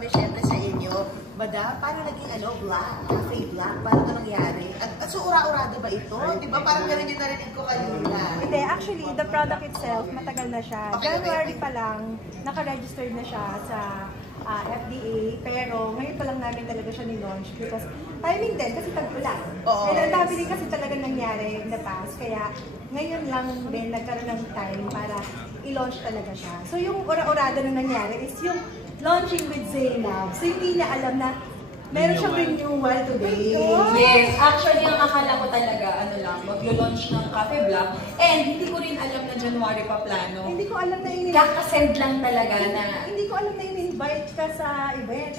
kami syempre sa inyo. Madam, paano naging black? Cafe black? Paano ito nangyari? At so, ura-urado ba ito? Di ba parang ganun yung narinig ko kanina? Hindi, actually, the product itself, matagal na siya. January pa lang, naka-registered na siya sa FDA, pero ngayon pa lang namin talaga siya ni-launch because timing din, kasi tag-ulan. Pero ang dami din kasi talaga nangyari in the past, kaya ngayon lang din nagkaroon ng time para i-launch talaga siya. So yung ura-urada na nangyari is yung launching with Zainab. So hindi niya alam na meron siyang renewal today. Yes, actually ang akala ko talaga, mag-launch ng Cafe Black. And hindi ko rin alam na January pa plano. Hindi ko alam na kakasend lang talaga na. Hindi ko alam na in-invite ka sa event.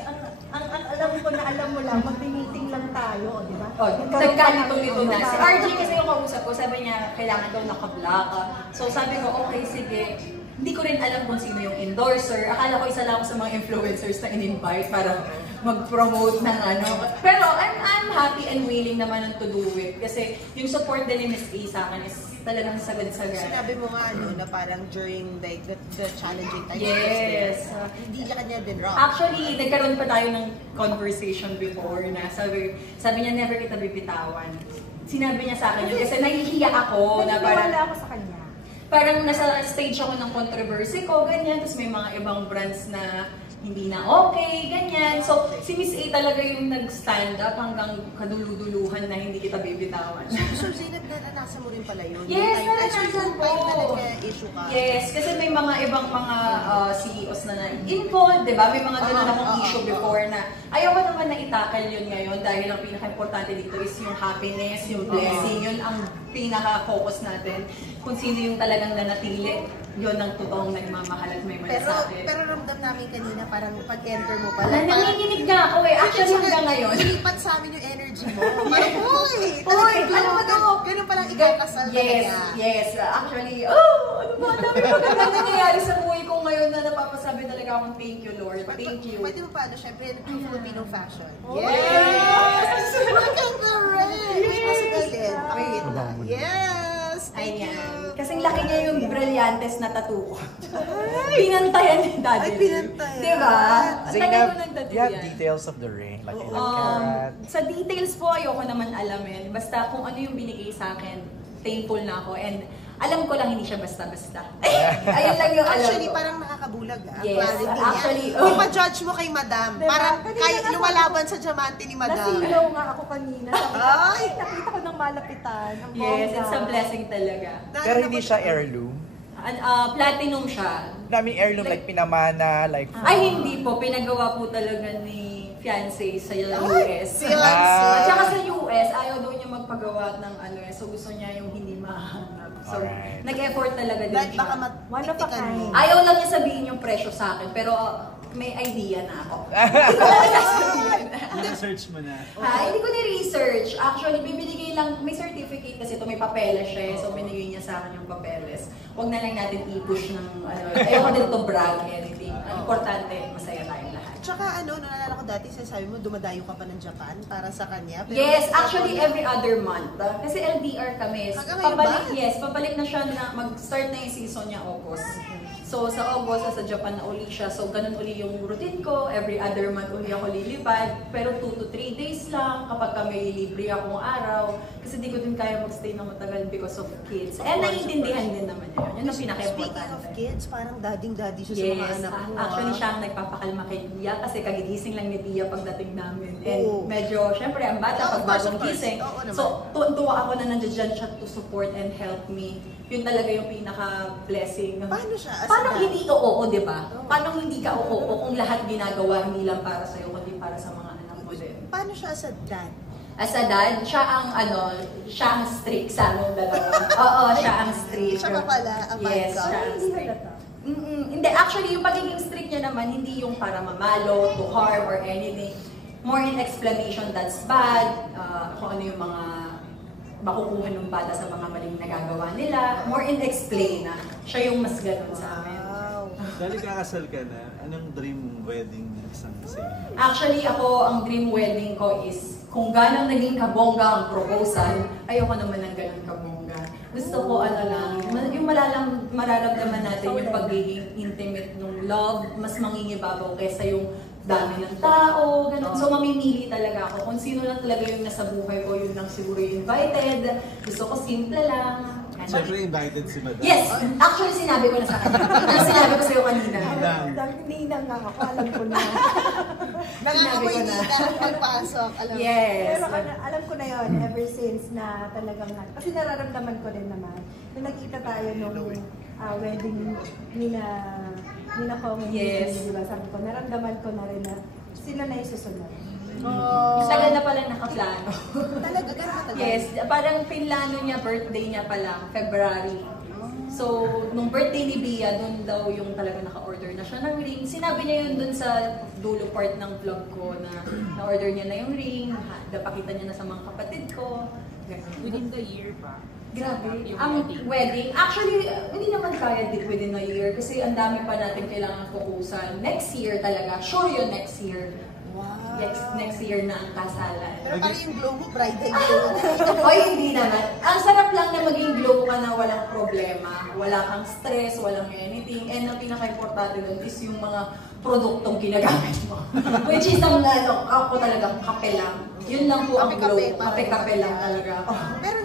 Ang alam ko na alam mo lang, mag-meeting lang tayo, di ba? Nagkalito-lito na. Si RJ kasi yung kausap ko, sabi niya, kailangan daw naka-black. So sabi ko, okay, sige. Hindi ko rin alam kung sino yung endorser. Akala ko isa lang sa mga influencers na in-invite para mag-promote ng Pero I'm happy and willing naman to do it. Kasi yung support din ni Miss A sa akin is talagang sagad-sagad. Sinabi mo nga na parang during like the challenging times. Yes. Hindi ka kanya din wrong. Actually, nagkaroon pa tayo ng conversation before na sabi niya never kita bibitawan. Sinabi niya sa akin yun kasi nahihiya ako na parang ako sa kanya. Parang nasa stage ako ng controversy ko, ganyan. Tapos may mga ibang brands na hindi na okay, ganyan. So, si Miss A talaga yung nag-stand up hanggang kaduluduluhan na hindi kita bibitawan. So, Zainab, nasa mo rin pala yun? Yes, naranasan ko. Issue ka? Yes, kasi may mga ibang mga CEOs na involved, di ba? May mga ganun akong issue before na ayaw ko naman na itakal yun ngayon dahil ang pinaka-importante dito is yung happiness, yung blessing, yun ang pinaka-focus natin. Kung sino yung talagang nanatili, yun ang totoong nagmamahal at may malasakit. Pero ramdam namin kanina, parang pag-enter mo pala. Nanginginig na ako eh. Actually, hanggang ngayon. Ilipat sa amin yung energy mo. Parang, uy! Ano ba ito? Ganun palang ikakasal talaga. Yes. Actually, ano ba? Ang dami maganda nangyayari sa buhay ko ngayon na napapasabi talaga akong thank you, Lord. Thank you. Pwede mo pa, syempre, yung Filipino fashion. Yes! Look at the red! Wait, nasa galit. Wait na. Yes! Thank you. Kasing laki niya yung brillantes na tattoo ko. Pinantayan ni Daddy. Ay, pinantayan. Diba? Ang tagal ko ng tattoo you have yan. details of the ring, like ilang carat. Sa details po, ayoko naman alamin. Basta kung ano yung binigay sa akin, thankful na ako. And alam ko lang hindi siya basta-basta. Ayun lang yung alam Actually, ko. parang nakakabulag Yes, clarity actually, niya. Kung ma-judge mo kay Madam, Diba? parang Kanina kaya ako- lumalaban sa diamante ni Madam. Nasilaw nga ako kanina. Ay! Nakita ko ng malapitan. Ang Yes, bongga. it's a blessing talaga. Pero hindi siya heirloom. Platinum siya. Naming heirloom, like pinamana, like... Ay, hindi po. Pinagawa po talaga ni fiancé sa US. Fiancé. At saka sa US, ayaw daw niya magpagawa ng so gusto niya yung hindi mahanap. So, Alright. nag-effort talaga din Like, siya. baka One of a matiktikan mo. kind. Ayaw lang niya sabihin yung presyo sa akin, pero may idea na ako. Search mo na. Hindi ko ni-research. Actually, bibigay lang, may certificate kasi ito, may papeles siya. So, binigay niya sa akin yung papeles. Huwag na lang natin i-push ng, ayoko din to brag anything. Ang importante, masaya tayong lahat. Tsaka naalala ko dati, sabi mo, dumadayo ka pa ng Japan para sa kanya. Pero Yes, actually every other month. Kasi LDR kami. Hanggang ngayon ba? Pabalik na siya na mag-start na yung season niya August. So sa August, sa Japan na uli siya. So ganun uli yung routine ko. Every other month uli ako lilipad. Pero 2 to 3 days lang kapag kami libre akong araw. Kasi di ko din kaya magstay na matagal because of kids. And naiintindihan din naman yun. Yun ang pinaka-importante. Speaking of kids, parang daddy siya sa mga Yes, anak mo. actually siya ang nagpapakalma kay Dia kasi kagigising lang ni Dia pagdating namin. And Oo. medyo, syempre, ang bata pag bagong gising. Oo naman. So, tuwa ako na nandiyan siya to support and help me. Yun talaga yung pinaka-blessing. Paano siya? As Paano a dad? hindi ka oo, di ba? Paano hindi ka oo kung lahat ginagawa hindi lang para sa'yo, kundi para sa mga anak mo din? Paano siya as a dad? As a dad, siya ang strict sa aming dalawa. Oo, siya ang strict. Siya pa pala ang bad Yes, cop? siya ang Hindi strict. halata. Hindi, actually, yung pagiging strict niya naman, hindi yung para mamalo, to harm, or anything. More in explanation that's bad, kung ano yung mga makukuha ng bata sa mga maling nagagawa nila. More in explain na siya yung mas ganun sa amin. Wow. Dahil kakasal ka na, anong dream wedding ng isang sa inyo? Actually, ako, ang dream wedding ko is kung ganang naging kabongga ang proposal, ayoko naman ng ganun kabongga. Gusto ko, yung mararamdaman natin yung pagiging intimate ng love, mas mangingibabaw kaysa yung dami ng tao, ganun. So mamimili talaga ako kung sino lang talaga yung nasa buhay ko, yun lang siguro yung invited. Gusto ko simple lang. Siyempre invited si Madam. Yes! Actually, sinabi ko na sa kanya. Sinabi ko sa'yo kanina. Ninang nga ako, alam ko na. Nangangamoy nila pagpasok. Alam mo. Yes. Pero alam ko na yon ever since na talagang kasi nararamdaman ko din naman nung nagkita tayo nung wedding nina Kong. Yes. Diba? Sabi ko, naramdaman ko na rin na sila na yung susunod. Oh. Tagal na pala nakaplano. Talaga, gano'n katagal? Yes, parang pinlano niya, birthday niya pa lang, February. So, nung birthday ni Bia, doon daw yung talaga naka-order na siya ng ring. Sinabi niya yun doon sa dulo part ng vlog ko na na-order niya na yung ring, napakita niya na sa mga kapatid ko. Ganun. Within the year pa. Grabe. Yung Ang wedding. wedding, actually, hindi naman kaya din within a year kasi ang dami pa natin kailangan fokusan. Next year talaga, sure yun next year. Wow. Next year na ang kasalan. Pero parang yung glow mo, bridal glow. Oy, hindi naman. Ang sarap lang na maging glow ka na walang problema. Wala kang stress, walang anything. And ang pinaka-importante doon is yung mga produktong ginagamit mo. Which is ang ako talagang kape lang. Yun lang po ang glow. Kape-kape lang talaga ako. Pero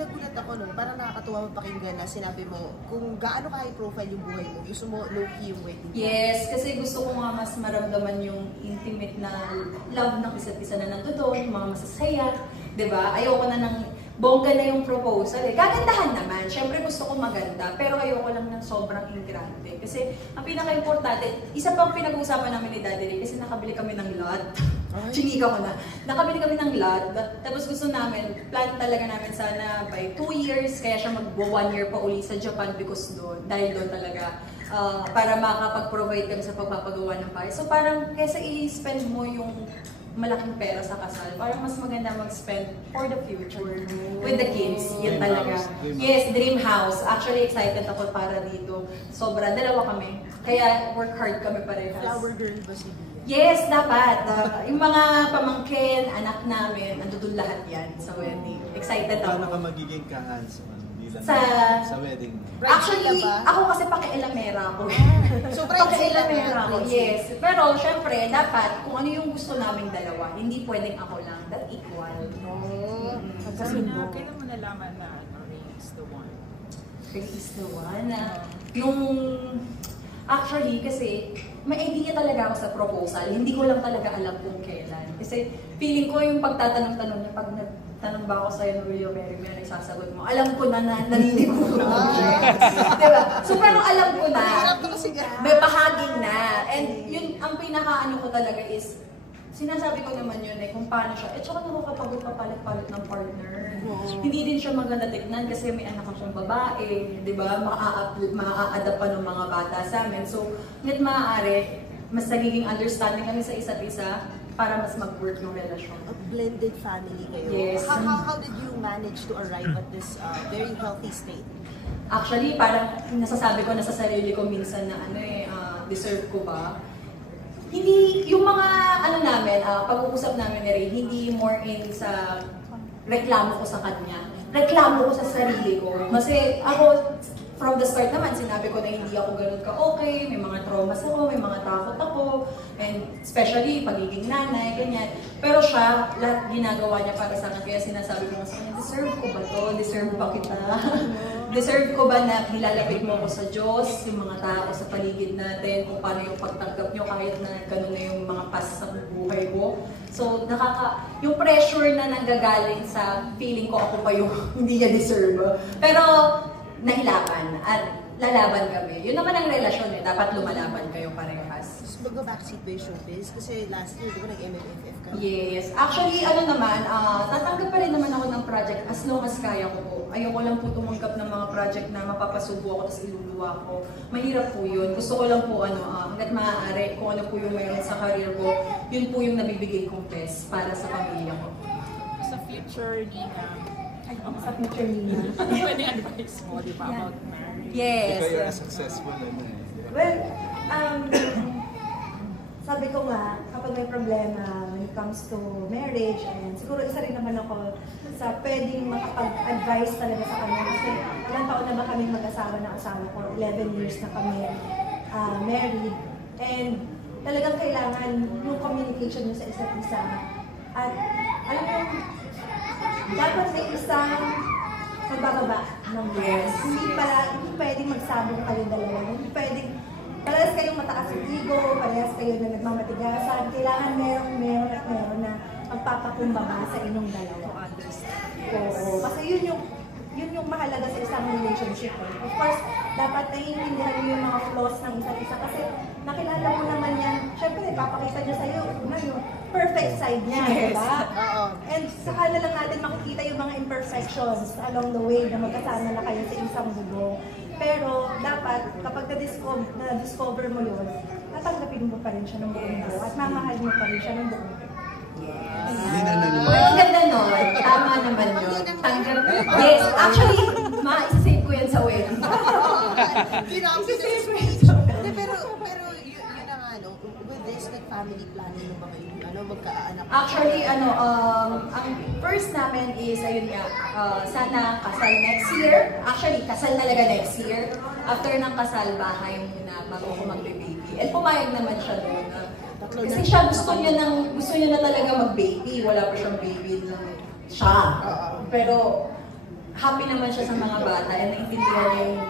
nagulat ako no, parang nakakatuwa mapakinggan na sinabi mo kung gaano ka high profile yung buhay mo, gusto mo low-key yung wedding. Yes, kasi gusto ko nga mas maramdaman yung intimate na love ng isa't isa na nandoon, yung mga masasaya, di ba? Ayoko na ng bongga na yung proposal eh. Gagandahan naman, syempre gusto ko maganda, pero ayoko lang ng sobrang ingrante. Kasi ang pinaka-importante, isa pang pinag-uusapan namin ni Daddy Ray, kasi nakabili kami ng lot. Chinika ko na. Nakabili kami ng lot, tapos gusto namin, plan talaga namin sana by 2 years, kaya siya mag-1 year pa uli sa Japan because doon, dahil doon talaga, para makapag-provide kami sa pagpapagawa ng bahay. So parang, kesa i-spend mo yung malaking pera sa kasal, parang mas maganda mag-spend for the future with the kids. Yun talaga. Yes, dream house. Actually, excited ako para dito. Sobra, dalawa kami. Kaya work hard kami parehas. Flower girl ba si Bia? Yes, dapat. Yung mga pamangkin, anak namin, andun lahat yan sa wedding. Excited Paano ka ako. magiging ka-handsome bilang Sa- sa wedding? Actually, ba? ako kasi paki-elamera ako. So, Paki-elamera ako, bridezilla. yes. Pero, syempre, dapat, kung ano yung gusto naming dalawa, hindi pwedeng ako lang. That equal. Oh. Kailan mo nalaman na Ray is the one? Release the one. Nung, actually, kasi, may idea talaga ako sa proposal. Hindi ko lang talaga alam kung kailan. Kasi, feeling ko yung pagtatanong-tanong niya, pag nagtanong ba ako sa'yo, will you marry me? Ano yung sasagot mo? Alam ko na nalilimutan ko siya. Diba? So, pero alam ko na. May bahaging na. And yun, ang pinaka-ano ko talaga is, sinasabi ko naman yun kung paano siya. Eh, tsaka nakakapagod papalit-palit ng partner. Hindi din siya maganda tignan kasi may anak akong babae, di ba? Maa-adapt pa ng mga bata sa amin. So, nga't maaari, mas nagiging understanding kami sa isa't isa para mas mag-work yung relasyon. A blended family kayo. Yes. How did you manage to arrive at this very healthy state? Actually, parang nasasabi ko na sa sarili ko minsan na deserve ko ba? Hindi, yung mga namin, pag-uusap namin ni Ray, hindi more in sa reklamo ko sa kanya. Reklamo ko sa sarili ko. Kasi ako, from the start naman, sinabi ko na hindi ako ganun ka-okay, may mga traumas ako, may mga takot ako, and especially pagiging nanay, ganyan. Pero siya, lahat ginagawa niya para sa akin, kaya sinasabi ko sa kanya, deserve ko ba to? Deserve ba kita? Deserve ko ba na nilalapit mo ako sa Diyos, yung mga tao sa paligid natin, kung paano yung pagtanggap nyo kahit na ganun na yung mga past sa buhay ko. So, yung pressure na nanggagaling sa feeling ko ako pa yung hindi niya deserve. Pero, nahilaban at lalaban kami. Yun naman ang relasyon dapat lumalaban kayo parehas. Tapos mag-backseat ba yung showbiz? Kasi last year, di ba nag-MMFF ka? Yes. Actually, tatanggap pa rin naman ako ng project as long as kaya ko po. Ayoko lang po tumanggap ng mga project na mapapasubo ako tapos iluluwa ko. Mahirap po yun. Gusto ko lang po hanggat maaari, kung ano po yung mayroon sa career ko, yun po yung nabibigay kong best para sa pamilya ko. Sa future, Nina, Sa future niya. pwede advice mo, di ba, about marriage? Yes. Ikaw yung successful Well, sabi ko nga, kapag may problema when it comes to marriage, and siguro isa rin naman ako sa pwedeng makapag-advise talaga sa kanya. Kasi ilang taon na ba kami mag-asawa ng asawa ko? 11 years na kami married. And talagang kailangan yung communication nyo sa isa't isa. At alam mo, dapat may isang magbababa ng yes. Hindi pwedeng magsabong kayo dalawa. Hindi pwedeng, parehas kayong mataas yung ego, parehas kayo na nagmamatigasan. Kailangan meron na magpapakumbaba sa inyong dalawa. Oo. Kasi yun yung mahalaga sa isang relationship. Of course, dapat naiintindihan nyo yung mga flaws ng isa't isa kasi nakilala mo naman yan. Siyempre, papakita nyo sa'yo yung perfect side niya, diba? And saka na lang natin makikita yung mga imperfections along the way na magkasama na kayo sa isang bubong. Pero dapat, kapag na-discover mo yun, tatanggapin mo pa rin siya ng buong buo at mamahalin mo pa rin siya ng buong buo. Ang ganda no, tama naman yun. Yes, actually, ma-save ko yan sa wedding. Pero yun na nga, no? With this, family planning mo ba kayo? Magkaanak? Actually, ang first namin is, ayun nga, sana kasal next year. Actually, kasal talaga next year. After ng kasal, bahay muna bago ko mag-baby. And pumayag naman siya doon. Kasi siya gusto niya na talaga mag-baby. Wala pa siyang baby na siya. Pero happy naman siya sa mga bata and naintindihan niya yung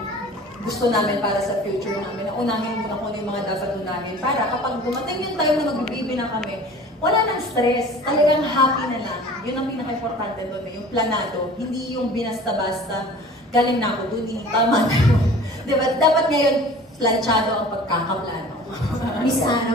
gusto namin para sa future namin. Unahin muna kung ano yung mga dapat unahin. Para kapag dumating yung time na mag-baby na kami, wala nang stress. Talagang happy na lang. Yun ang pinaka-importante doon. Yung planado. Hindi yung binasta-basta. Galing na ako doon. Tama na yun. Diba? Dapat ngayon, planchado ang pagkakaplano. Miss Ana,